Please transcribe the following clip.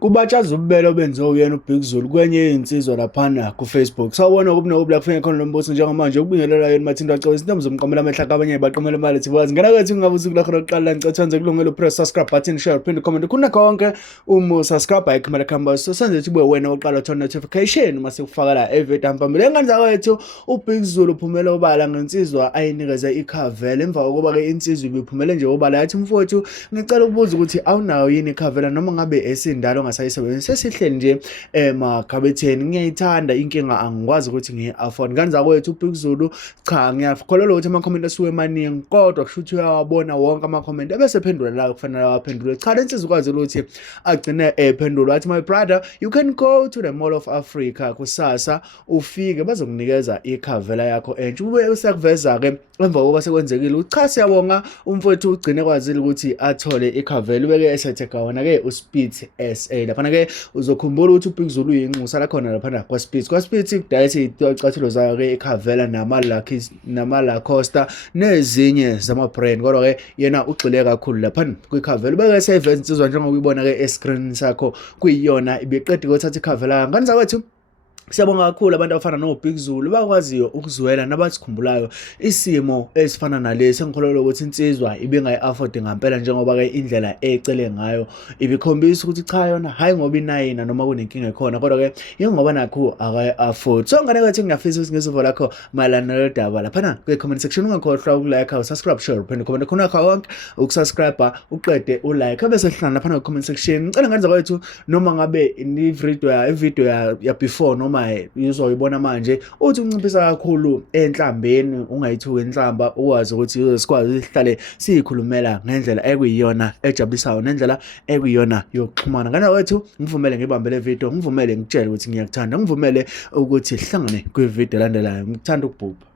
Kubatshaza ububele obenziwe uyena uBig Zulu kwenye insizwa laphana ku-Facebook. Sawubona okubi nokubi la kufike khona lo mbuso njengamanje ukubingelela yena Mathindo Acebisi intombi zomqamela amehla kabanye baqamela imali thibazi. Ngena kwethu kungabe usuku lakho lokuqala la ngicathanze kulungelo press subscribe button share pin comment khona konke subscribe ayikhumela khamba so senze ukuthi ube wena oqala uthola notification uma sekufaka la evideo phambili. Engane zakwethu uBig Zulu uphumela obala ngensizwa ayinikeze ikhavela emva kokuba ke insizwa ibiphumele nje obala yathi mfowethu ngicela ukubuza ukuthi awunayo yini ikhavela noma ngabe esindalo ngasayisebenzisa sesihleli nje emakhabetheni ngiyayithanda inkinga angikwazi ukuthi ngiyi-afford. Ngane zakwethu uBig Zulu cha ngiyakholelwa ukuthi ama-comment asuke emaningi kodwa kusho ukuthi uyawabona wonke ama-comment ebese phendula la kufanele awaphendule. Cha le nsizwa ukwazi ukuthi agcine ephendula wathi my brother you can go to the Mall of Africa kusasa ufike bazokunikeza ikhavela yakho entsha. Ube usakuveza-ke emva kokuba sekwenzekile ukuthi cha siyabonga umfowethu ugcine kwazile ukuthi athole ikhavela ubeke esethe wona-ke uSpitz SA. Laphana-ke uzokhumbula ukuthi uBig Zulu uyinxusa lakhona laphana kwaSpitz. kwaSpitz kudayisa iy'cathulo zayo-ke ikhavela nama-Lacoste nezinye zama-brand kodwa-ke yena ugxile kakhulu laphana kwikhavela. Ubeke seyiveza insizwa njengoba uyibona-ke escreen sakho kuyiyona ibiqeda ukuthatha ikhavela. Ngane zakwethu siyabonga kakhulu abantu abafana noBig Zulu bakwaziyo ukuzwela nabasikhumbulayo isimo esifana nalesi. Ngikholelwa ukuthi insizwa ibingayi-afford ngampela njengoba-ke indlela ecele ngayo ibikhombisa ukuthi cha yona hayi ngoba inayina noma kunenkinga ekhona kodwa-ke yengoba nakho akayi-afford. So ngane kwethu ngiyafisa ukuthi ngezivo lakho mayelana nalolu daba laphana kwi-comment section ungakhohlwa ukulike usubscribe share uphinde comment khona konke ukusubscribe uqede ulike bese sihlala laphana kwi-comment section. Ngicela ngane zakwethu noma ngabe ivideo ya before noma uzoyibona manje uthi unciphisa kakhulu enhlambeni ungayithuki inhlamba ukwazi ukuthi sikwazi sihlale siyikhulumela ngendlela ekuyiyona ejabulisayo nendlela ekuyiyona yokuxhumana. Ngane wethu ngivumele ngibambe le video ngivumele ngitshele ukuthi ngiyakuthanda ngivumele ukuthi sihlangane kwivideo elandelayo. Ngikuthanda ukubhubha.